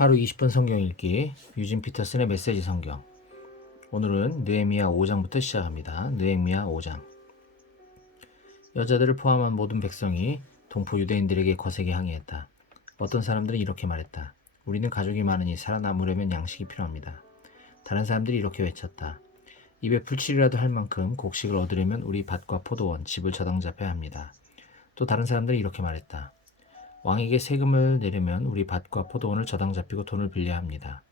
하루 20분 성경 읽기 유진 피터슨의 메시지 성경. 오늘은 느헤미야 5장부터 시작합니다. 느헤미야 5장. 여자들을 포함한 모든 백성이 동포 유대인들에게 거세게 항의했다. 어떤 사람들은 이렇게 말했다. 우리는 가족이 많으니 살아남으려면 양식이 필요합니다. 다른 사람들이 이렇게 외쳤다. 입에 풀칠이라도 할 만큼 곡식을 얻으려면 우리 밭과 포도원, 집을 저당잡아야 합니다. 또 다른 사람들이 이렇게 말했다. 왕에게 세금을 내려면 우리 밭과 포도원을 저당잡히고 돈을 빌려야 합니다.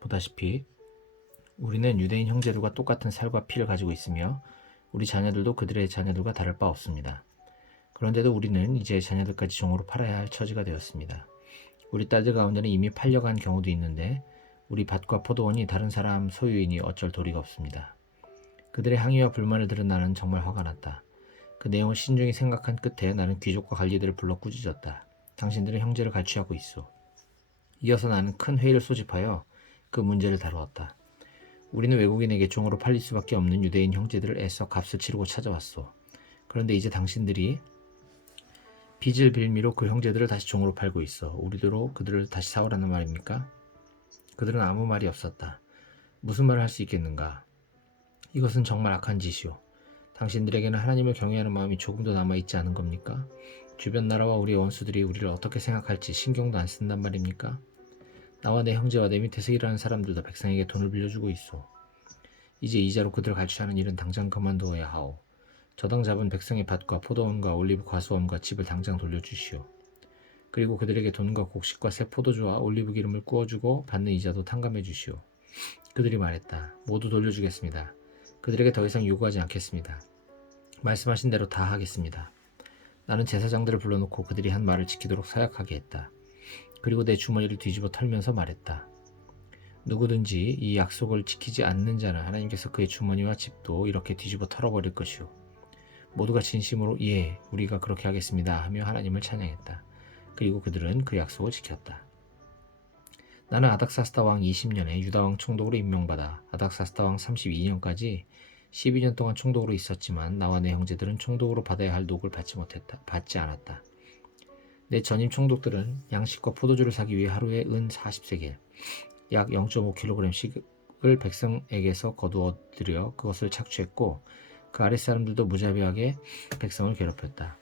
보다시피 우리는 유대인 형제들과 똑같은 살과 피를 가지고 있으며 우리 자녀들도 그들의 자녀들과 다를 바 없습니다. 그런데도 우리는 이제 자녀들까지 종으로 팔아야 할 처지가 되었습니다. 우리 딸들 가운데는 이미 팔려간 경우도 있는데 우리 밭과 포도원이 다른 사람 소유이니 어쩔 도리가 없습니다. 그들의 항의와 불만을 들은 나는 정말 화가 났다. 그 내용을 신중히 생각한 끝에 나는 귀족과 관리들을 불러 꾸짖었다. 당신들은 형제를 갈취하고 있어. 이어서 나는 큰 회의를 소집하여 그 문제를 다루었다. 우리는 외국인에게 종으로 팔릴 수밖에 없는 유대인 형제들을 애써 값을 치르고 찾아왔어. 그런데 이제 당신들이 빚을 빌미로 그 형제들을 다시 종으로 팔고 있어. 우리도 그들을 다시 사오라는 말입니까? 그들은 아무 말이 없었다. 무슨 말을 할 수 있겠는가? 이것은 정말 악한 짓이오. 당신들에게는 하나님을 경외하는 마음이 조금도 남아있지 않은 겁니까? 주변 나라와 우리 원수들이 우리를 어떻게 생각할지 신경도 안 쓴단 말입니까? 나와 내 형제와 내 밑에서 일하는 사람들도 백성에게 돈을 빌려주고 있어. 이제 이자로 그들을 갈취하는 일은 당장 그만두어야 하오. 저당 잡은 백성의 밭과 포도원과 올리브 과수원과 집을 당장 돌려주시오. 그리고 그들에게 돈과 곡식과 새 포도주와 올리브 기름을 구워주고 받는 이자도 탕감해 주시오. 그들이 말했다. 모두 돌려주겠습니다. 그들에게 더 이상 요구하지 않겠습니다. 말씀하신 대로 다 하겠습니다. 나는 제사장들을 불러놓고 그들이 한 말을 지키도록 서약하게 했다. 그리고 내 주머니를 뒤집어 털면서 말했다. 누구든지 이 약속을 지키지 않는 자는 하나님께서 그의 주머니와 집도 이렇게 뒤집어 털어버릴 것이오. 모두가 진심으로 예, 우리가 그렇게 하겠습니다 하며 하나님을 찬양했다. 그리고 그들은 그 약속을 지켰다. 나는 아닥사스다 왕 20년에 유다 왕 총독으로 임명받아 아닥사스다 왕 32년까지 12년 동안 총독으로 있었지만 나와 내 형제들은 총독으로 받아야 할 녹을 받지 않았다. 내 전임 총독들은 양식과 포도주를 사기 위해 하루에 은 40세겔, 약 0.5kg씩을 백성에게서 거두어 들여 그것을 착취했고 그 아랫사람들도 무자비하게 백성을 괴롭혔다.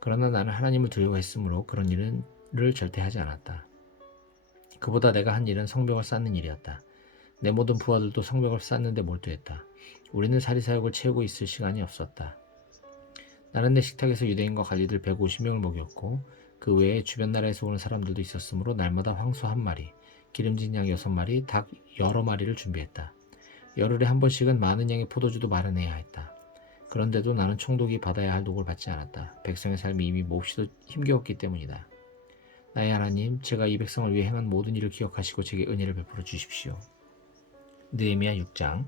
그러나 나는 하나님을 두려워했으므로 그런 일을 절대 하지 않았다. 그보다 내가 한 일은 성벽을 쌓는 일이었다. 내 모든 부하들도 성벽을 쌓는데 몰두했다. 우리는 사리사욕을 채우고 있을 시간이 없었다. 나는 내 식탁에서 유대인과 관리들 150명을 먹였고 그 외에 주변 나라에서 오는 사람들도 있었으므로 날마다 황소 1마리, 기름진 양 6마리, 닭 여러 마리를 준비했다. 열흘에 한 번씩은 많은 양의 포도주도 마련해야 했다. 그런데도 나는 총독이 받아야 할 녹을 받지 않았다. 백성의 삶이 이미 몹시도 힘겨웠기 때문이다. 나의 하나님, 제가 이 백성을 위해 행한 모든 일을 기억하시고 제게 은혜를 베풀어 주십시오. 느헤미야 6장.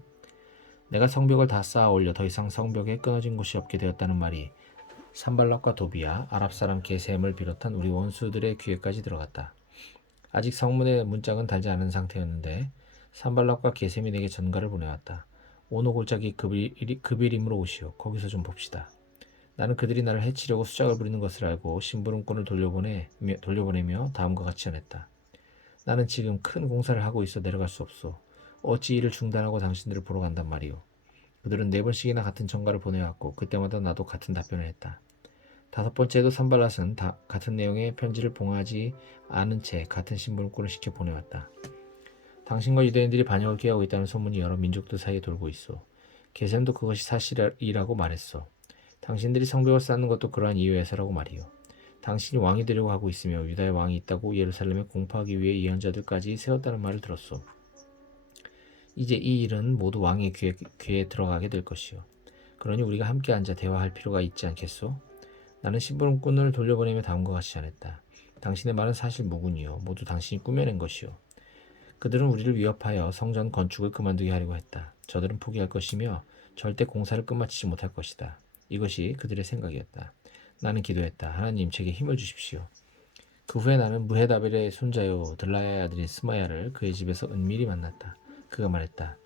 내가 성벽을 다 쌓아 올려 더 이상 성벽에 끊어진 곳이 없게 되었다는 말이 산발락과 도비야, 아랍 사람 게셈을 비롯한 우리 원수들의 귀에까지 들어갔다. 아직 성문에 문짝은 달지 않은 상태였는데 산발락과 게셈이 내게 전가를 보내왔다. 오노골짜기 그빌임으로 오시오. 거기서 좀 봅시다. 나는 그들이 나를 해치려고 수작을 부리는 것을 알고 심부름꾼을 돌려보내며 다음과 같이 전했다. 나는 지금 큰 공사를 하고 있어 내려갈 수 없소. 어찌 일을 중단하고 당신들을 보러 간단 말이오. 그들은 4번씩이나 같은 전가를 보내왔고 그때마다 나도 같은 답변을 했다. 5번째에도 산발랏은 같은 내용의 편지를 봉하지 않은 채 같은 심부름꾼을 시켜 보내왔다. 당신과 유대인들이 반역을 꾀하고 있다는 소문이 여러 민족들 사이에 돌고 있어. 게셈도 그것이 사실이라고 말했어. 당신들이 성벽을 쌓는 것도 그러한 이유에서라고 말이오. 당신이 왕이 되려고 하고 있으며 유다의 왕이 있다고 예루살렘에 공포하기 위해 예언자들까지 세웠다는 말을 들었소. 이제 이 일은 모두 왕의 귀에 들어가게 될 것이오. 그러니 우리가 함께 앉아 대화할 필요가 있지 않겠소? 나는 심부름꾼을 돌려보내며 다음과 같이 전했다. 당신의 말은 사실 무근이요. 모두 당신이 꾸며낸 것이오. 그들은 우리를 위협하여 성전 건축을 그만두게 하려고 했다. 저들은 포기할 것이며 절대 공사를 끝마치지 못할 것이다. 이것이 그들의 생각이었다. 나는 기도했다. 하나님, 제게 힘을 주십시오. 그 후에 나는 무헤다벨의 손자요 들라야의 아들인 스마야를 그의 집에서 은밀히 만났다. 그가 말했다.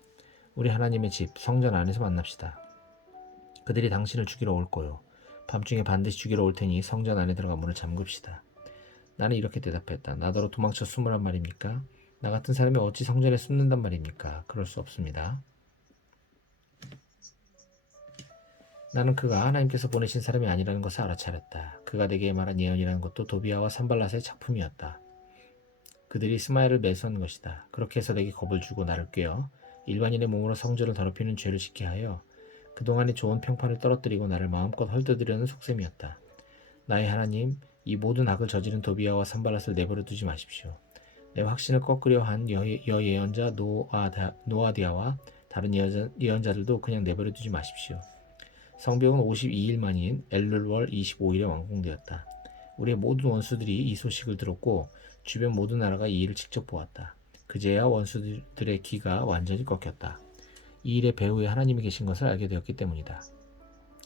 우리 하나님의 집, 성전 안에서 만납시다. 그들이 당신을 죽이러 올 거요. 밤중에 반드시 죽이러 올 테니 성전 안에 들어가 문을 잠급시다. 나는 이렇게 대답했다. 나더러 도망쳐 숨으란 말입니까? 나 같은 사람이 어찌 성전에 숨는단 말입니까? 그럴 수 없습니다. 나는 그가 하나님께서 보내신 사람이 아니라는 것을 알아차렸다. 그가 내게 말한 예언이라는 것도 도비아와 산발랏의 작품이었다. 그들이 스마엘을 매수한 것이다. 그렇게 해서 내게 겁을 주고 나를 꾀어 일반인의 몸으로 성전을 더럽히는 죄를 짓게 하여 그동안의 좋은 평판을 떨어뜨리고 나를 마음껏 헐뜯으려는 속셈이었다. 나의 하나님, 이 모든 악을 저지른 도비아와 산발랏을 내버려 두지 마십시오. 내 확신을 꺾으려 한 여예언자 노아디아와 다른 예언자들도 그냥 내버려 두지 마십시오. 성벽은 52일 만인 엘룰월 25일에 완공되었다. 우리의 모든 원수들이 이 소식을 들었고 주변 모든 나라가 이 일을 직접 보았다. 그제야 원수들의 기가 완전히 꺾였다. 이 일의 배후에 하나님이 계신 것을 알게 되었기 때문이다.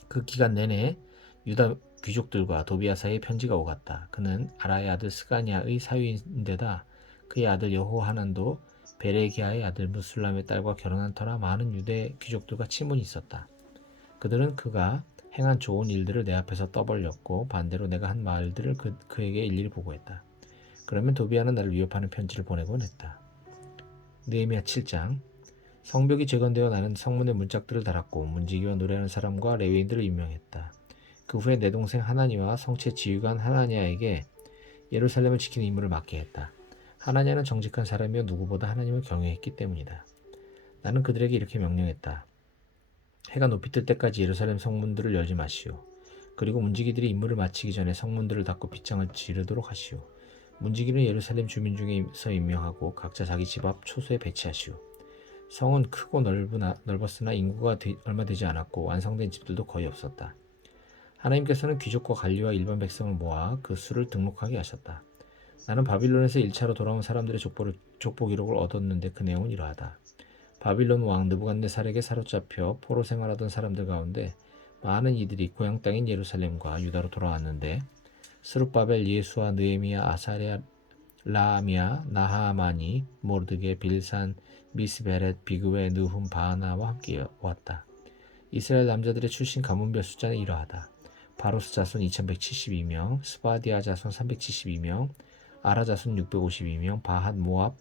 그 기간 내내 유다 귀족들과 도비아 사이에 편지가 오갔다. 그는 아라의 아들 스가니아의 사위인데다 그의 아들 여호하난도 베레기야의 아들 무술람의 딸과 결혼한 터라 많은 유대 귀족들과 친분이 있었다. 그들은 그가 행한 좋은 일들을 내 앞에서 떠벌렸고 반대로 내가 한 말들을 그에게 일일이 보고했다. 그러면 도비아는 나를 위협하는 편지를 보내곤 했다. 느헤미야 7장. 성벽이 재건되어 나는 성문에 문짝들을 달았고 문지기와 노래하는 사람과 레위인들을 임명했다. 그 후에 내 동생 하나니와 성체 지휘관 하나냐에게 예루살렘을 지키는 임무를 맡게 했다. 하나냐는 정직한 사람이며 누구보다 하나님을 경외했기 때문이다. 나는 그들에게 이렇게 명령했다. 해가 높이 뜰 때까지 예루살렘 성문들을 열지 마시오. 그리고 문지기들이 임무를 마치기 전에 성문들을 닫고 빗장을 지르도록 하시오. 문지기는 예루살렘 주민 중에서 임명하고 각자 자기 집 앞 초소에 배치하시오. 성은 크고 넓었으나 인구가 얼마 되지 않았고 완성된 집들도 거의 없었다. 하나님께서는 귀족과 관리와 일반 백성을 모아 그 수를 등록하게 하셨다. 나는 바빌론에서 1차로 돌아온 사람들의 족보 기록을 얻었는데 그 내용은 이러하다. 바빌론 왕 느부갓네살에게 사로잡혀 포로 생활하던 사람들 가운데 많은 이들이 고향 땅인 예루살렘과 유다로 돌아왔는데 스룹바벨, 예수아, 느헤미야, 아사랴, 라미야, 나하마니, 모르드게, 빌산, 미스베렛, 비그웨, 느훔, 바하나와 함께 왔다. 이스라엘 남자들의 출신 가문별 숫자는 이러하다. 바로스 자손 2172명, 스바디아 자손 372명, 아라 자손 652명, 바핫 모압,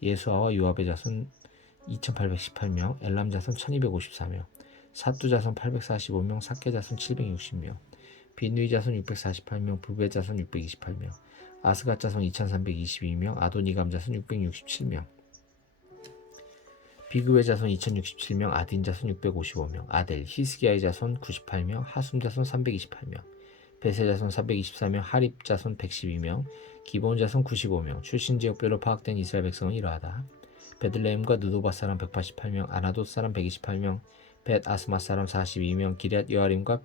예수아와 요압의 자손 2818명, 엘람 자손 1254명, 사뚜 자손 845명, 사케 자손 760명, 빈누이 자손 648명, 부베 자손 628명, 아스갓 자손 2322명, 아도니감 자손 667명, 비그웨 자손 2067명, 아딘 자손 655명, 아델, 히스기야의 자손 98명, 하숨 자손 328명, 베세 자손 424명, 하립 자손 112명, 기본 자손 95명, 출신 지역별로 파악된 이스라엘 백성은 이러하다. 베들레헴과 느도바 사람 188명, 아나돗 사람 128명, 벳 아스마 사람 42명, 기럇 여아림과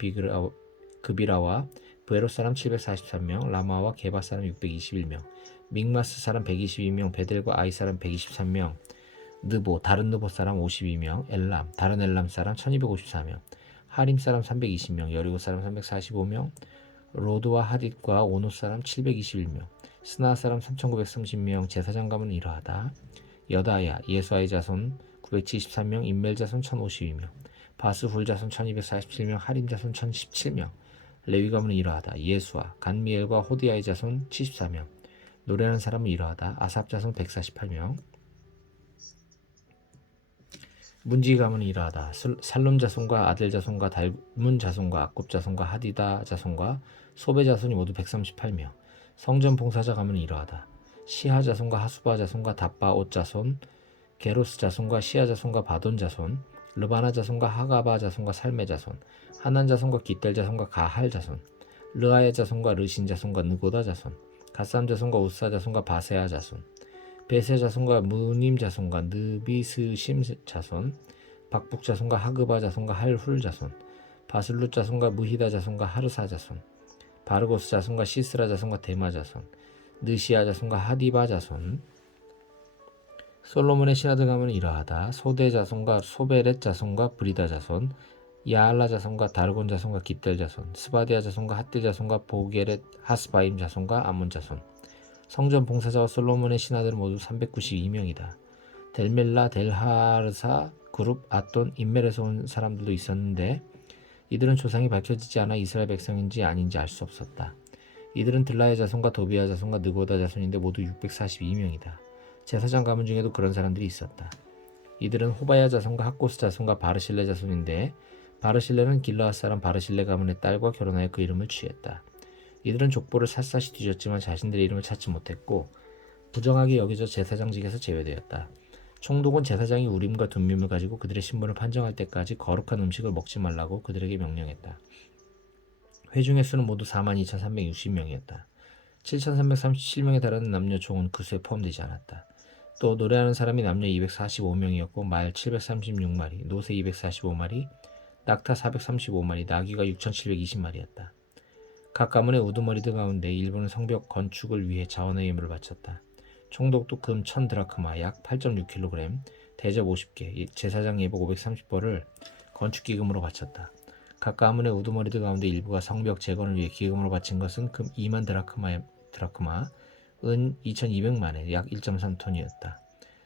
그비라와 브에롯 사람 743명, 라마와 게바 사람 621명, 믹마스 사람 122명, 베델과 아이 사람 123명, 느보 다른 느보 사람 52명, 엘람 다른 엘람 사람 1254명, 하림 사람 320명, 여리고 사람 345명, 로드와 하딧과 오노 사람 721명, 스나 사람 3930명. 제사장 가문은 이러하다. 여다야 예수아의 자손 973명, 임멜 자손 1052명, 바스훌 자손 1247명, 하림 자손 1017명. 레위 가문은 이러하다. 예수아, 간미엘과 호디아의 자손 74명. 노래하는 사람은 이러하다. 아삽 자손 148명. 문지기 가문은 이러하다. 살룸 자손과 아델 자손과 달문 자손과 악굽 자손과 하디다 자손과 소베 자손이 모두 138명. 성전 봉사자 가문은 이러하다. 시하 자손과 하수바 자손과 답바옷 자손, 게로스 자손과 시아 자손과 바돈 자손, 르바나 자손과 하가바 자손과 살메 자손, 하난 자손과 기델 자손과 가할 자손, 르아의 자손과 르신 자손과 느고다 자손, 가삼 자손과 우사 자손과 바세아 자손, 베세 자손과 무님 자손과 느비스심 자손, 박북 자손과 하그바 자손과 할훌 자손, 바슬룻 자손과 무히다 자손과 하르사 자손, 바르고스 자손과 시스라 자손과 데마 자손, 느시아 자손과 하디바 자손. 솔로몬의 신하들 가문은 이러하다. 소대 자손과 소베렛 자손과 브리다 자손, 야알라 자손과 다르곤 자손과 기델 자손, 스바디아 자손과 핫딜 자손과 보게렛 하스바임 자손과 아몬 자손. 성전 봉사자와 솔로몬의 신하들은 모두 392명이다. 델멜라, 델하르사, 그룹, 아돈, 인멜에서 온 사람들도 있었는데 이들은 조상이 밝혀지지 않아 이스라엘 백성인지 아닌지 알 수 없었다. 이들은 들라의 자손과 도비아 자손과 느고다 자손인데 모두 642명이다. 제사장 가문 중에도 그런 사람들이 있었다. 이들은 호바야 자손과 학고스 자손과 바르실레 자손인데 바르실레는 길르앗 사람 바르실레 가문의 딸과 결혼하여 그 이름을 취했다. 이들은 족보를 샅샅이 뒤졌지만 자신들의 이름을 찾지 못했고 부정하게 여겨져 제사장직에서 제외되었다. 총독은 제사장이 우림과 둠밈을 가지고 그들의 신분을 판정할 때까지 거룩한 음식을 먹지 말라고 그들에게 명령했다. 회중의 수는 모두 42,360명이었다. 7,337명에 달하는 남녀 종은 그 수에 포함되지 않았다. 또 노래하는 사람이 남녀 245명이었고 말 736마리, 노새 245마리, 낙타 435마리, 나귀가 6,720마리였다. 각 가문의 우두머리들 가운데 일부는 성벽 건축을 위해 자원의 예물을 바쳤다. 총독도 금 1000드라크마 약 8.6kg, 대접 50개, 제사장 예복 530벌을 건축 기금으로 바쳤다. 각 가문의 우두머리들 가운데 일부가 성벽 재건을 위해 기금으로 바친 것은 금 2만 드라크마, 은 2200만에 약 1.3톤이었다.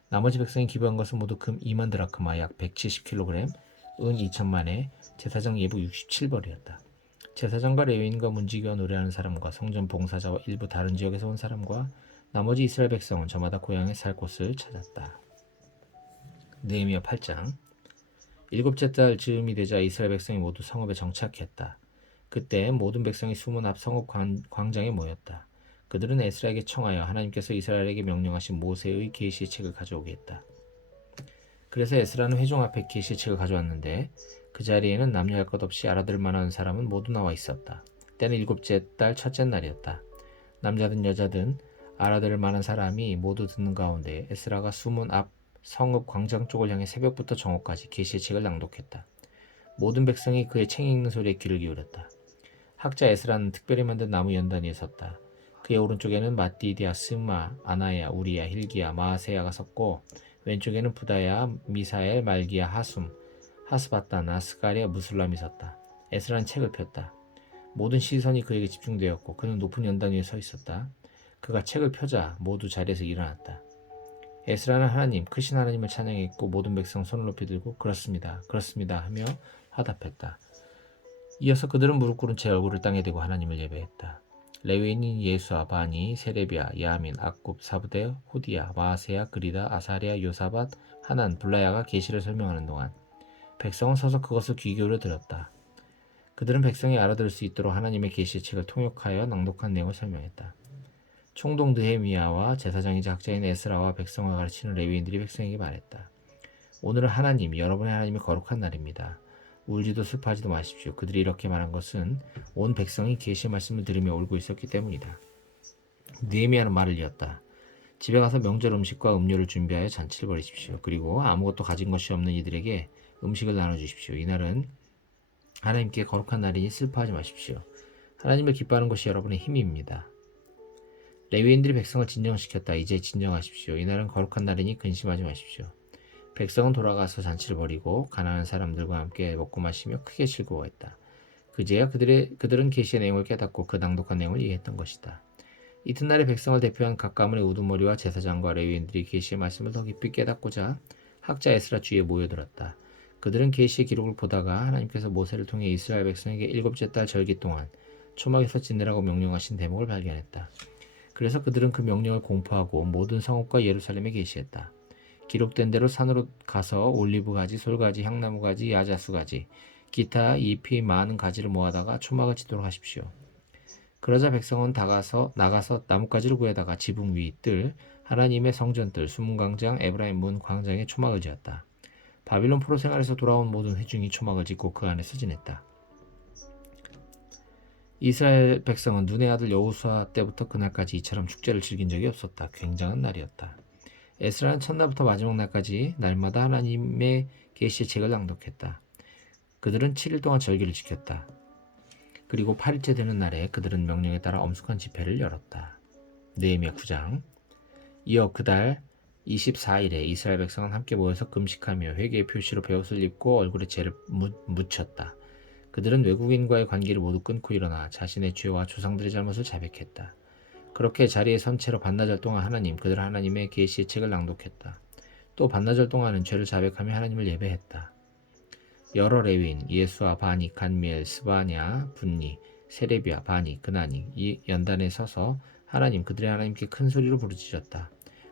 나머지 백성이 기부한 것은 모두 금 2만 드라크마 약 170kg, 은 2000만에 제사장 예복 67벌이었다. 제사장과 레위인과 문지기와 노래하는 사람과 성전 봉사자와 일부 다른 지역에서 온 사람과 나머지 이스라엘 백성은 저마다 고향에 살 곳을 찾았다. 느헤미야 8장. 일곱째 달 즈음이 되자 이스라엘 백성이 모두 성읍에 정착했다. 그때 모든 백성이 수문 앞 성읍 광장에 모였다. 그들은 에스라에게 청하여 하나님께서 이스라엘에게 명령하신 모세의 계시의 책을 가져오게 했다. 그래서 에스라는 회중 앞에 계시의 책을 가져왔는데 그 자리에는 남녀할 것 없이 알아들 만한 사람은 모두 나와 있었다. 때는 일곱째 달 첫째 날이었다. 남자든 여자든 알아들을 만한 사람이 모두 듣는 가운데 에스라가 수문 앞 성읍 광장 쪽을 향해 새벽부터 정오까지 계시의 책을 낭독했다. 모든 백성이 그의 책 읽는 소리에 귀를 기울였다. 학자 에스라는 특별히 만든 나무 연단 위에 섰다. 그의 오른쪽에는 마띠디아, 스마, 아나야, 우리야, hil기야, 마아세야가 섰고 왼쪽에는 부다야, 미사엘, 말기야, 하숨, 하스바타나, 스가랴, 무술람이 섰다. 에스라는 책을 폈다. 모든 시선이 그에게 집중되었고 그는 높은 연단 위에 서 있었다. 그가 책을 펴자 모두 자리에서 일어났다. 에스라는 하나님, 크신 하나님을 찬양했고 모든 백성 손을 높이 들고 그렇습니다, 그렇습니다 하며 화답했다. 이어서 그들은 무릎 꿇은 채 얼굴을 땅에 대고 하나님을 예배했다. 레위인인 예수아, 바니, 세레비야, 야민, 악굽, 사부대, 호디야, 마아세야, 그리다, 아사랴, 요사밧, 하난, 블라야가 계시를 설명하는 동안 백성은 서서 그것을 귀 기울여 들었다. 그들은 백성이 알아들을 수 있도록 하나님의 계시의 책을 통역하여 낭독한 내용을 설명했다. 총독 느헤미야와 제사장이자 학자인 에스라와 백성을 가르치는 레위인들이 백성에게 말했다. 오늘은 하나님, 여러분의 하나님의 거룩한 날입니다. 울지도 슬퍼하지도 마십시오. 그들이 이렇게 말한 것은 온 백성이 계시의 말씀을 들으며 울고 있었기 때문이다. 느헤미야는 말을 이었다. 집에 가서 명절 음식과 음료를 준비하여 잔치를 벌이십시오. 그리고 아무것도 가진 것이 없는 이들에게 음식을 나눠주십시오. 이날은 하나님께 거룩한 날이니 슬퍼하지 마십시오. 하나님을 기뻐하는 것이 여러분의 힘입니다. 레위인들이 백성을 진정시켰다. 이제 진정하십시오. 이날은 거룩한 날이니 근심하지 마십시오. 백성은 돌아가서 잔치를 벌이고 가난한 사람들과 함께 먹고 마시며 크게 즐거워했다. 그제야 그들은 계시의 내용을 깨닫고 그 낭독한 내용을 이해했던 것이다. 이튿날에 백성을 대표한 각 가문의 우두머리와 제사장과 레위인들이 계시의 말씀을 더 깊이 깨닫고자 학자 에스라 주위에 모여들었다. 그들은 계시의 기록을 보다가 하나님께서 모세를 통해 이스라엘 백성에게 일곱째 달 절기 동안 초막에서 지내라고 명령하신 대목을 발견했다. 그래서 그들은 그 명령을 공포하고 모든 성읍과 예루살렘에 계시했다. 기록된 대로 산으로 가서 올리브 가지, 솔가지, 향나무 가지, 야자수 가지, 기타 잎이 많은 가지를 모아다가 초막을 짓도록 하십시오. 그러자 백성은 나가서 나뭇가지를 구해다가 지붕 위 뜰, 하나님의 성전뜰, 수문광장, 에브라임 문 광장에 초막을 지었다. 바빌론 포로 생활에서 돌아온 모든 회중이 초막을 짓고 그 안에서 지냈다. 이스라엘 백성은 눈의 아들 여호수아 때부터 그날까지 이처럼 축제를 즐긴 적이 없었다. 굉장한 날이었다. 에스라는 첫날부터 마지막 날까지 날마다 하나님의 계시의 책을 낭독했다. 그들은 7일 동안 절기를 지켰다. 그리고 8일째 되는 날에 그들은 명령에 따라 엄숙한 집회를 열었다. 느헤미야 9장. 이어 그달 24일에 이스라엘 백성은 함께 모여서 금식하며 회개의 표시로 베옷을 입고 얼굴에 재를 묻혔다. 그들은 외국인과의 관계를 모두 끊고 일어나 자신의 죄와 조상들의 잘못을 자백했다. 그렇게 자리에 선 채로 반나절 동안 그들 하나님의 계시의 책을 낭독했다. 또 반나절 동안은 죄를 자백하며 하나님을 예배했다. 여러 레위인 예수아, 바니, 간미엘, 스바냐, 분니, 세레비야, 바니, 그나니 이 연단에 서서 그들의 하나님께 큰 소리로 부르짖었다.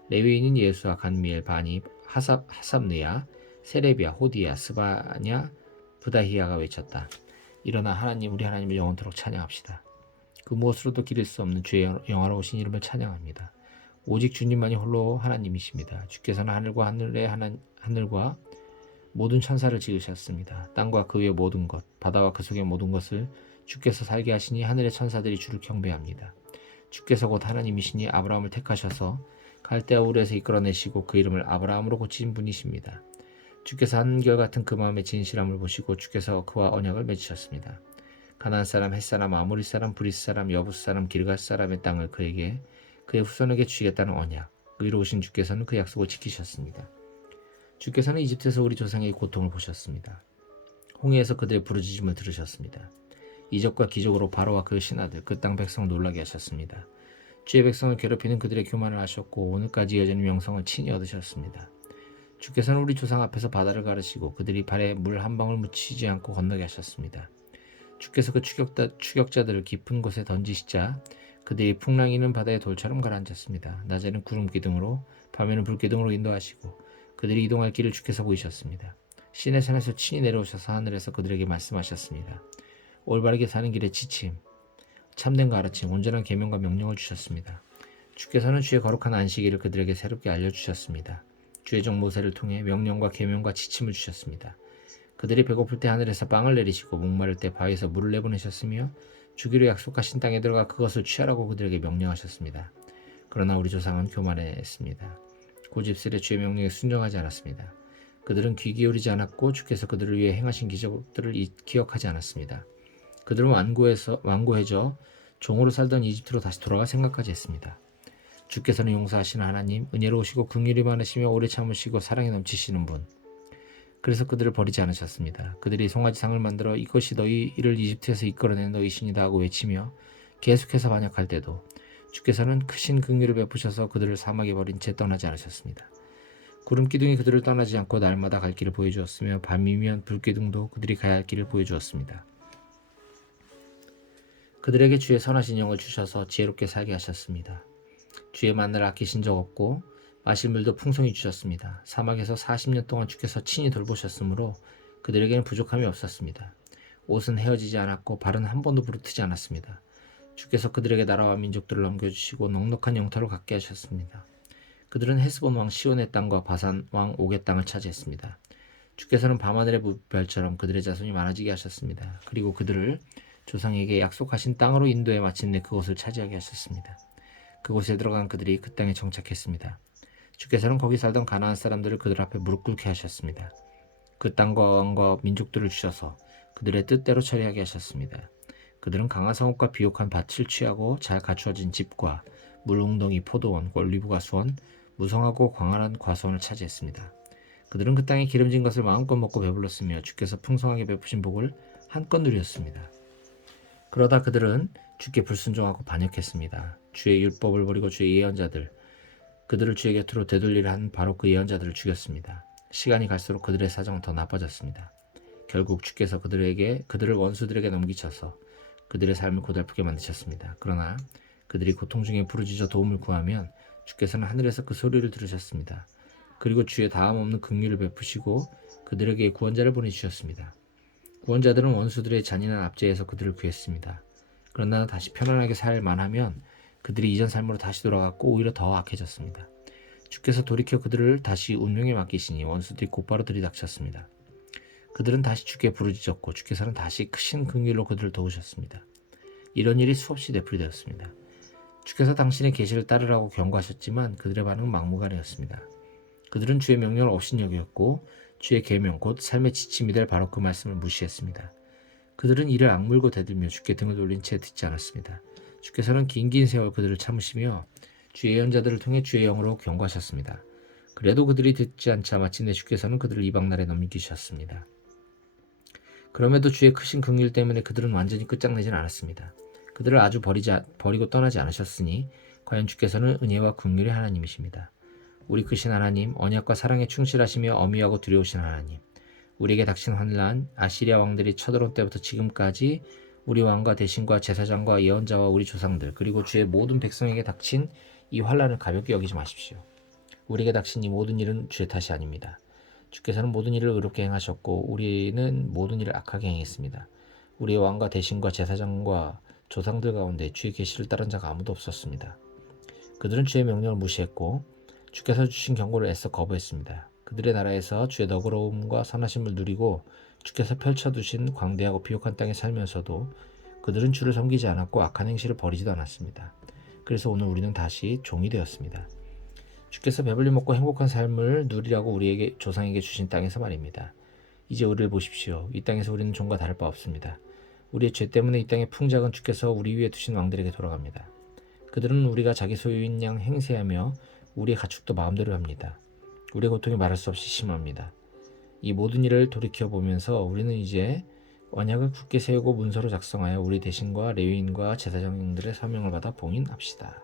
레위인인 예수아, 간미엘, 바니, 하삽느야, 세레비야, 호디야, 스바냐, 부다히야가 외쳤다. 일어나 하나님, 우리 하나님을 영원토록 찬양합시다. 그 무엇으로도 기를 수 없는 주의 영화로우신 이름을 찬양합니다. 오직 주님만이 홀로 하나님이십니다. 주께서는 하늘과 하늘과 모든 천사를 지으셨습니다. 땅과 그 위의 모든 것, 바다와 그 속의 모든 것을 주께서 살게 하시니 하늘의 천사들이 주를 경배합니다. 주께서 곧 하나님이시니 아브라함을 택하셔서 갈대아 우르에서 이끌어내시고 그 이름을 아브라함으로 고친 분이십니다. 주께서 한결같은 그 마음의 진실함을 보시고 주께서 그와 언약을 맺으셨습니다. 가나안 사람, 헷 사람, 아모리 사람, 브리스 사람, 여부스 사람, 길갈 사람의 땅을 그에게 그의 후손에게 주시겠다는 언약, 의로우신 주께서는 그 약속을 지키셨습니다. 주께서는 이집트에서 우리 조상의 고통을 보셨습니다. 홍해에서 그들의 부르짖음을 들으셨습니다. 이적과 기적으로 바로와 그 신하들, 그 땅 백성을 놀라게 하셨습니다. 주의 백성을 괴롭히는 그들의 교만을 하셨고 오늘까지 이어지는 명성을 친히 얻으셨습니다. 주께서는 우리 조상 앞에서 바다를 가르시고 그들이 발에 물 한 방울 묻히지 않고 건너게 하셨습니다. 주께서 그 추격자들을 깊은 곳에 던지시자 그들이 풍랑이는 바다의 돌처럼 가라앉았습니다. 낮에는 구름 기둥으로, 밤에는 불 기둥으로 인도하시고 그들이 이동할 길을 주께서 보이셨습니다. 시내 산에서 친히 내려오셔서 하늘에서 그들에게 말씀하셨습니다. 올바르게 사는 길에 지침, 참된 가르침, 온전한 계명과 명령을 주셨습니다. 주께서는 주의 거룩한 안식일을 그들에게 새롭게 알려주셨습니다. 주의 종 모세를 통해 명령과 계명과 지침을 주셨습니다. 그들이 배고플 때 하늘에서 빵을 내리시고 목마를 때 바위에서 물을 내보내셨으며 주기로 약속하신 땅에 들어가 그것을 취하라고 그들에게 명령하셨습니다. 그러나 우리 조상은 교만했습니다. 고집스레 주의 명령에 순종하지 않았습니다. 그들은 귀 기울이지 않았고 주께서 그들을 위해 행하신 기적들을 기억하지 않았습니다. 그들은 완고해져 종으로 살던 이집트로 다시 돌아갈 생각까지 했습니다. 주께서는 용서하시는 하나님, 은혜로우시고 긍휼이 많으시며 오래 참으시고 사랑이 넘치시는 분. 그래서 그들을 버리지 않으셨습니다. 그들이 송아지상을 만들어 이것이 너희를 이집트에서 이끌어낸 너희 신이다 하고 외치며 계속해서 반역할 때도 주께서는 크신 긍휼을 베푸셔서 그들을 사막에 버린 채 떠나지 않으셨습니다. 구름 기둥이 그들을 떠나지 않고 날마다 갈 길을 보여주었으며 밤이면 불 기둥도 그들이 가야 할 길을 보여주었습니다. 그들에게 주의 선하신 영을 주셔서 지혜롭게 살게 하셨습니다. 주의 만나를 아끼신 적 없고 마실 물도 풍성히 주셨습니다. 사막에서 40년 동안 주께서 친히 돌보셨으므로 그들에게는 부족함이 없었습니다. 옷은 헤어지지 않았고 발은 한 번도 부르트지 않았습니다. 주께서 그들에게 나라와 민족들을 넘겨주시고 넉넉한 영토를 갖게 하셨습니다. 그들은 헤스본 왕 시온의 땅과 바산 왕 옥의 땅을 차지했습니다. 주께서는 밤하늘의 별처럼 그들의 자손이 많아지게 하셨습니다. 그리고 그들을 조상에게 약속하신 땅으로 인도해 마침내 그곳을 차지하게 하셨습니다. 그곳에 들어간 그들이 그 땅에 정착했습니다. 주께서는 거기 살던 가나안 사람들을 그들 앞에 무릎 꿇게 하셨습니다. 그 땅과 왕과 민족들을 주셔서 그들의 뜻대로 처리하게 하셨습니다. 그들은 강한 성읍과 비옥한 밭을 취하고 잘 갖추어진 집과 물웅덩이, 포도원, 올리브가 수원, 무성하고 광활한 과수원을 차지했습니다. 그들은 그 땅에 기름진 것을 마음껏 먹고 배불렀으며 주께서 풍성하게 베푸신 복을 한껏 누렸습니다. 그러다 그들은 주께 불순종하고 반역했습니다. 주의 율법을 버리고 주의 예언자들, 그들을 주의 곁으로 되돌리려 한 바로 그 예언자들을 죽였습니다. 시간이 갈수록 그들의 사정은 더 나빠졌습니다. 결국 주께서 그들을 원수들에게 넘기셔서 그들의 삶을 고달프게 만드셨습니다. 그러나 그들이 고통 중에 부르짖어 도움을 구하면 주께서는 하늘에서 그 소리를 들으셨습니다. 그리고 주의 다음 없는 긍휼을 베푸시고 그들에게 구원자를 보내주셨습니다. 구원자들은 원수들의 잔인한 압제에서 그들을 구했습니다. 그러나 다시 편안하게 살 만하면 그들이 이전 삶으로 다시 돌아갔고 오히려 더 악해졌습니다. 주께서 돌이켜 그들을 다시 운명에 맡기시니 원수들이 곧바로 들이닥쳤습니다. 그들은 다시 주께 부르짖었고 주께서는 다시 크신 긍휼로 그들을 도우셨습니다. 이런 일이 수없이 되풀이되었습니다. 주께서 당신의 계시를 따르라고 경고하셨지만 그들의 반응은 막무가내였습니다. 그들은 주의 명령을 업신여겼고 주의 계명 곧 삶의 지침이 될 바로 그 말씀을 무시했습니다. 그들은 이를 악물고 대들며 주께 등을 돌린 채 듣지 않았습니다. 주께서는 긴 세월 그들을 참으시며 주의 예언자들을 통해 주의 영으로 경고하셨습니다. 그래도 그들이 듣지 않자 마침내 주께서는 그들을 이방나라에 넘기셨습니다. 그럼에도 주의 크신 긍휼 때문에 그들은 완전히 끝장내진 않았습니다. 그들을 아주 버리고 떠나지 않으셨으니 과연 주께서는 은혜와 긍휼의 하나님이십니다. 우리 크신 하나님, 언약과 사랑에 충실하시며 엄위하고 두려우신 하나님, 우리에게 닥친 환난, 아시리아 왕들이 쳐들어온 때부터 지금까지 우리 왕과 대신과 제사장과 예언자와 우리 조상들 그리고 주의 모든 백성에게 닥친 이 환난을 가볍게 여기지 마십시오. 우리에게 닥친 이 모든 일은 주의 탓이 아닙니다. 주께서는 모든 일을 의롭게 행하셨고 우리는 모든 일을 악하게 행했습니다. 우리의 왕과 대신과 제사장과 조상들 가운데 주의 계시를 따른 자가 아무도 없었습니다. 그들은 주의 명령을 무시했고 주께서 주신 경고를 애써 거부했습니다. 그들의 나라에서 주의 너그러움과 선하심을 누리고 주께서 펼쳐두신 광대하고 비옥한 땅에 살면서도 그들은 주를 섬기지 않았고 악한 행실을 버리지도 않았습니다. 그래서 오늘 우리는 다시 종이 되었습니다. 주께서 배불리 먹고 행복한 삶을 누리라고 우리에게 조상에게 주신 땅에서 말입니다. 이제 우리를 보십시오. 이 땅에서 우리는 종과 다를 바 없습니다. 우리의 죄 때문에 이 땅의 풍작은 주께서 우리 위에 두신 왕들에게 돌아갑니다. 그들은 우리가 자기 소유인 양 행세하며 우리의 가축도 마음대로 합니다. 우리의 고통이 말할 수 없이 심합니다. 이 모든 일을 돌이켜보면서 우리는 이제 언약을 굳게 세우고 문서로 작성하여 우리 대신과 레위인과 제사장들의 서명을 받아 봉인합시다.